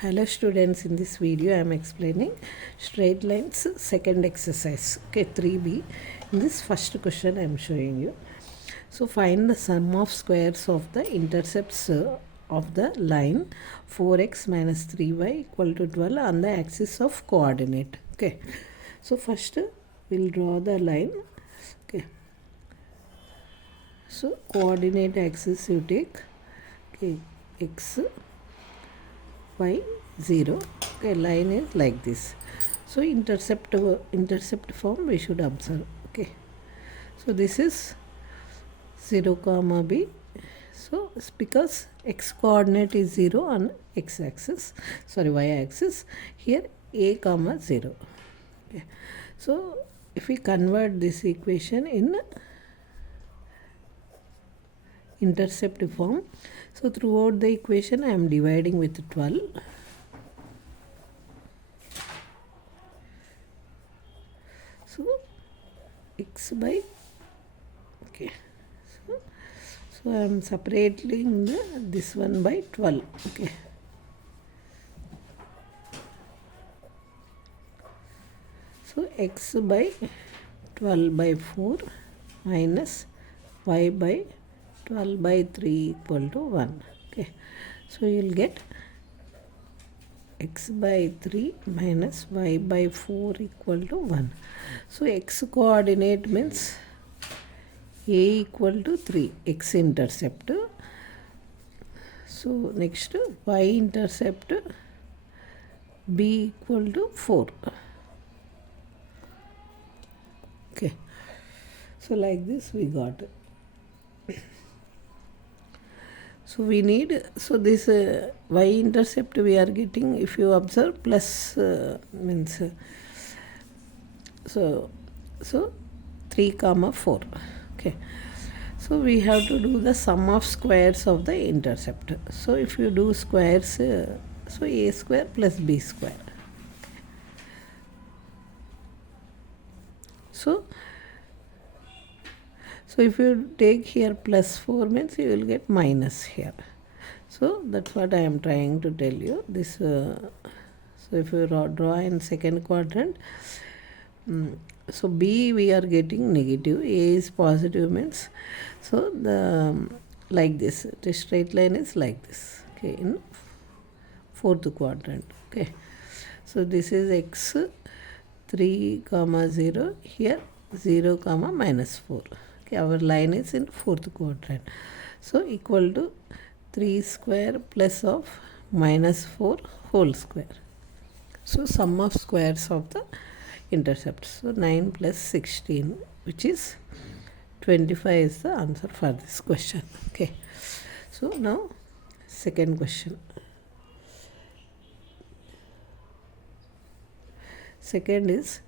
Hello students, in this video I am explaining straight lines second exercise, okay, 3b. In this first question I am showing you. So find the sum of squares of the intercepts of the line 4x minus 3y equal to 12 on the axis of coordinate. Okay, so first we'll draw the line. Okay, so coordinate axis you take, okay, x y 0. Okay, line is like this. So intercept form we should observe. Okay, so this is 0 comma b. So it's because x coordinate is 0 on x axis, sorry, y axis. Here a comma 0. Okay, so if we convert this equation in intercept form, so throughout the equation I am dividing with 12. So x by, okay, so I am separating this one by 12. Okay, so x by 12 by 4 minus y by 12 by 3 equal to 1. Okay, so you will get x by 3 minus y by 4 equal to 1. So x coordinate means a equal to 3, x intercept. So next y intercept b equal to 4. Okay, so like this we got. So we need, so this y intercept we are getting, if you observe, plus means so 3 comma 4. Okay, so we have to do the sum of squares of the intercept. So if you do squares, so a square plus b square. So if you take here plus 4 means you will get minus here. So that's what I am trying to tell you. This so if you draw in second quadrant, so b we are getting negative, a is positive means, so the like this, the straight line is like this. Okay, in fourth quadrant. Okay, so this is x 3 comma 0, here 0 comma minus 4. Okay, our line is in fourth quadrant. So equal to 3 square plus of minus 4 whole square. So sum of squares of the intercepts. So 9 plus 16, which is 25 is the answer for this question. Okay, so now second question. Second is,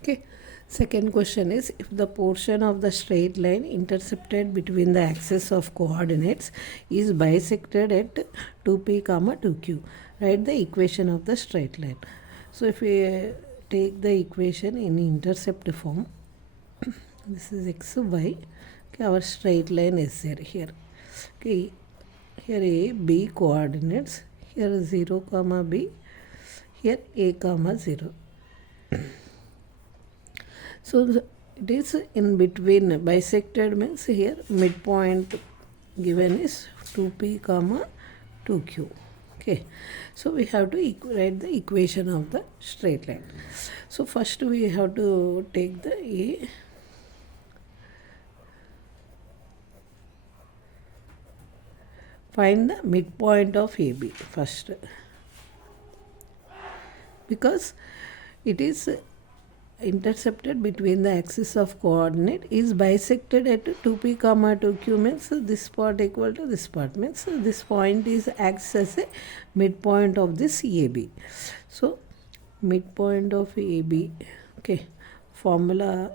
okay, second question is, if the portion of the straight line intercepted between the axis of coordinates is bisected at 2p comma 2q, write the equation of the straight line. So if we take the equation in intercept form, this is x y. Okay, our straight line is there here. Okay, here a b coordinates, here 0 comma b, here a comma 0. So it is in between, bisected means here midpoint given is 2p comma 2q. Okay, so we have to write the equation of the straight line. So first we have to take the a, find the midpoint of AB first, because it is intercepted between the axis of coordinate, is bisected at 2p comma 2q means this part equal to this part, means this point is acts as a midpoint of this AB. So midpoint of AB, okay, formula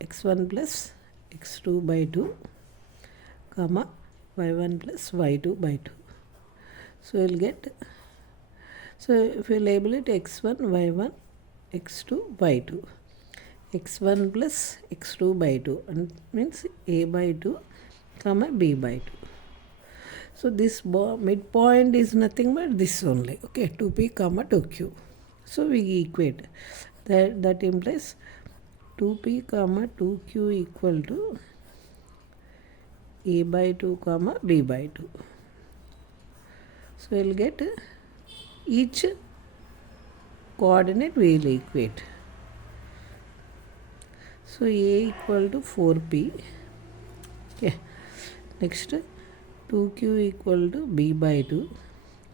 x1 plus x2 by 2 comma y1 plus y2 by 2. So you'll get, so if you label it x1 y1 x2 by 2, x1 plus x2 by 2, and means a by 2 comma b by 2. So this midpoint is nothing but this only. Okay, 2p comma 2q. So we equate that implies 2p comma 2q equal to a by 2 comma b by 2. So we'll get each coordinate we will equate. So a equal to 4p. Okay. Next 2q equal to b by 2.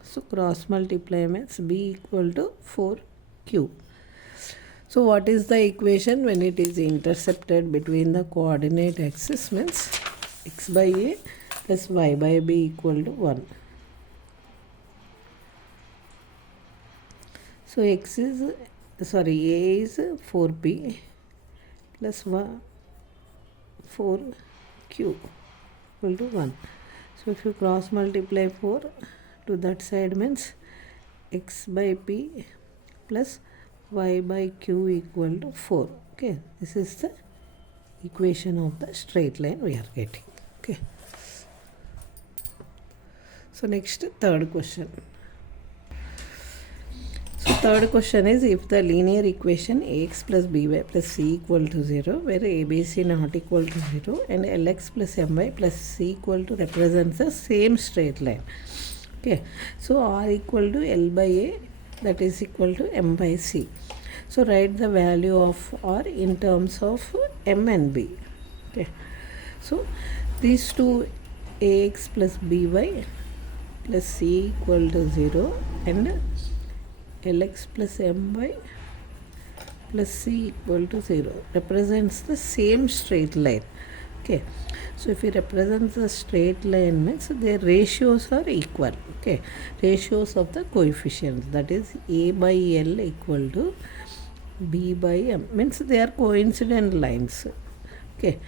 So cross multiply means b equal to 4q. So what is the equation when it is intercepted between the coordinate axis? Means x by a plus y by b equal to 1. So a is 4p plus 4q equal to 1. So if you cross multiply 4 to that side means x by p plus y by q equal to 4. Okay, this is the equation of the straight line we are getting. Okay. So next, third question. So third question is, if the linear equation ax plus by plus c equal to 0, where abc not equal to 0 and lx plus my plus c equal to represents the same straight line. Okay, so r equal to l by a, that is equal to m by c. So write the value of r in terms of m and b. Okay, so these two, ax plus by plus c equal to 0 and lx plus my plus c equal to 0 represents the same straight line. Okay, so if it represents the straight line means their ratios are equal. Okay, ratios of the coefficients, that is a by l equal to b by m, means they are coincident lines. Okay,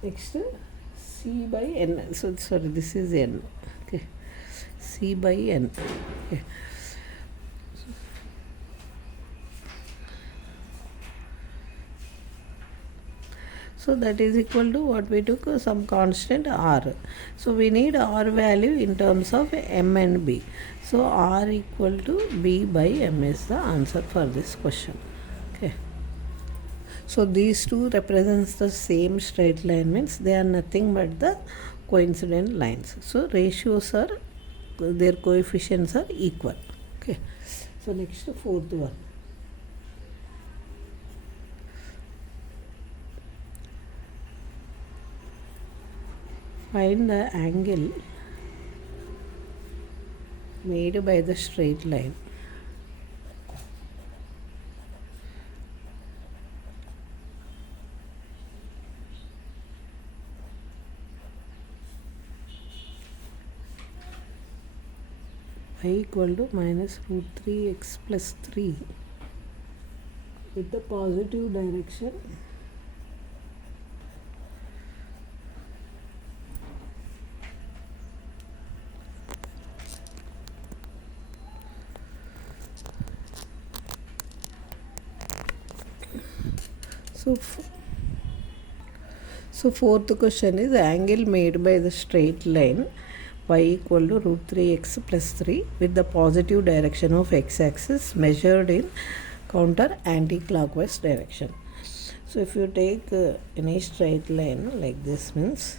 next c by n. So sorry, this is n. Okay, c by n. Okay. So that is equal to what we took, some constant r. So we need r value in terms of m and b. So r equal to b by m is the answer for this question. Okay. So these two represents the same straight line, means they are nothing but the coincident lines. So ratios are, their coefficients are equal. Okay. So next, fourth one. Find the angle made by the straight line. Y equal to minus root 3x plus 3 with the positive direction So fourth question is, angle made by the straight line y equal to root 3x plus 3 with the positive direction of x-axis measured in counter anti-clockwise direction. So if you take any straight line like this means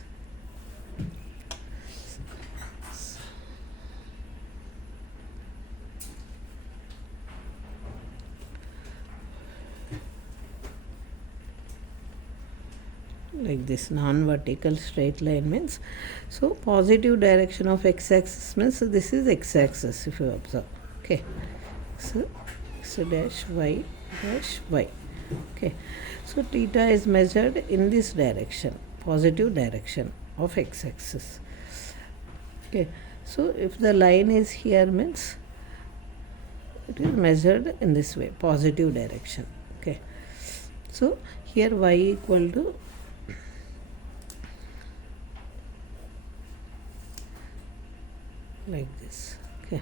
like this non-vertical straight line means, so positive direction of x-axis means this is x-axis if you observe. Okay, so dash y. Okay, so theta is measured in this direction, positive direction of x-axis. Okay, so if the line is here means it is measured in this way, positive direction. Okay, so here y equal to like this. Okay,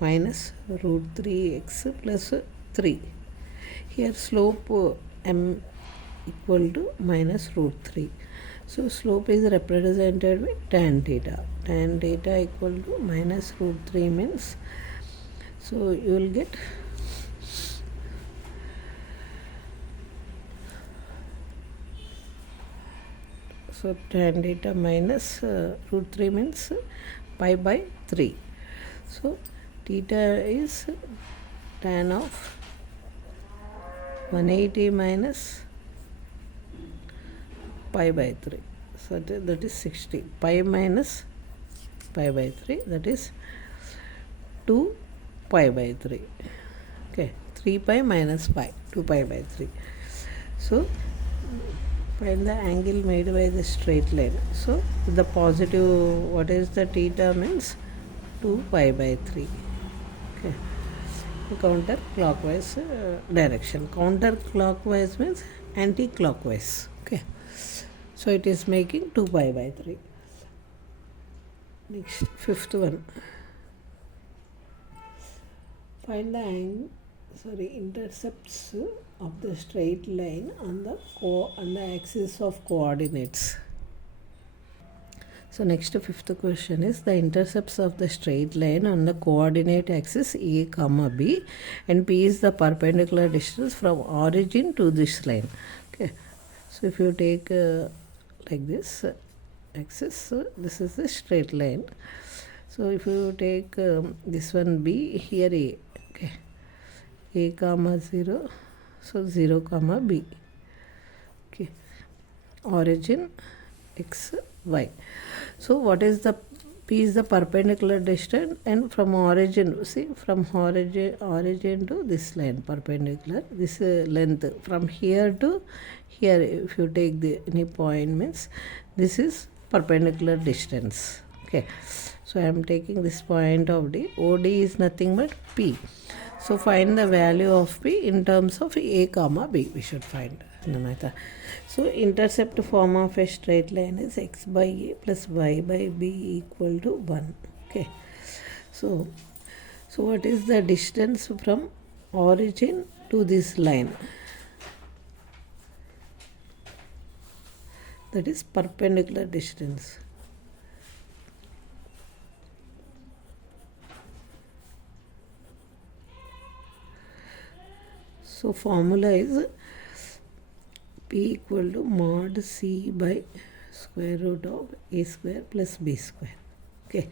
minus root 3x plus 3. Here slope m equal to minus root 3. So slope is represented with tan theta. Tan theta equal to minus root 3 means, so you will get so tan theta minus root 3 means pi by 3. So theta is tan of 180 minus pi by 3. So that is 60. Pi minus pi by 3, that is 2 pi by 3. Okay, 3 pi minus pi, 2 pi by 3. So find the angle made by the straight line. So the positive, what is the theta means 2 pi by 3. Okay, counterclockwise direction. Counterclockwise means anti-clockwise. Okay, so it is making 2 pi by 3. Next, fifth one. Find the intercepts of the straight line on the axis of coordinates. So next, fifth question is the intercepts of the straight line on the coordinate axis a comma b, and p is the perpendicular distance from origin to this line. Okay, so if you take like this axis, so this is the straight line. So if you take this one b, here a, okay, a comma 0, so 0 comma b. Okay, origin x y. So what is the p is the perpendicular distance, and from origin, see, from origin to this line perpendicular, this length from here to here, if you take the any point means this is perpendicular distance. Okay, so I am taking this point of D. OD is nothing but P. So find the value of P in terms of A comma B. We should find. So intercept form of a straight line is x by A plus y by B equal to 1. Okay, so what is the distance from origin to this line? That is perpendicular distance. So formula is P equal to mod C by square root of A square plus B square. Okay,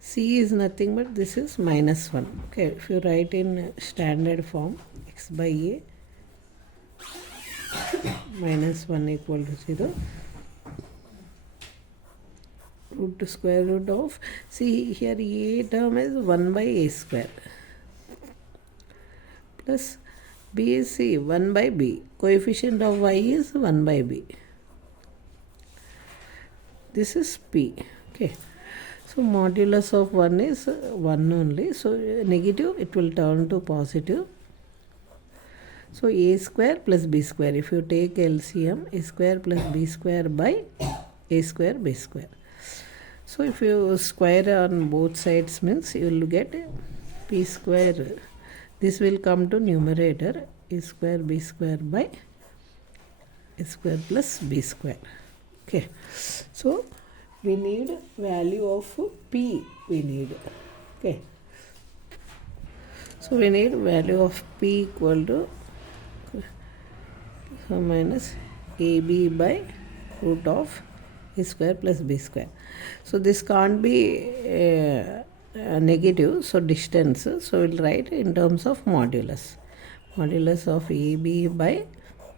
C is nothing but this is minus 1. Okay, if you write in standard form, x by A minus 1 equal to 0, root to square root of, see here A term is 1 by A square plus B is C 1 by B. Coefficient of y is 1 by B. This is P. Okay, so modulus of 1 is 1 only. So negative, it will turn to positive. So A square plus B square. If you take LCM, A square plus B square by A square B square. So if you square on both sides means you will get P square. This will come to numerator, A square B square by A square plus B square. Okay, so we need value of P, we need. Okay, so we need value of P equal to so minus AB by root of A square plus B square. So this can't be negative, so distance, so we'll write in terms of modulus. Modulus of AB by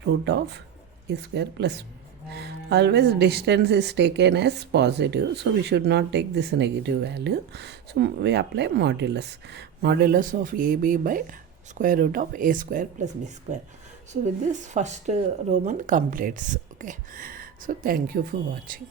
root of A square plus. Always distance is taken as positive, so we should not take this negative value. So we apply modulus. Modulus of AB by square root of A square plus B square. So with this, first Roman completes. Okay, so thank you for watching.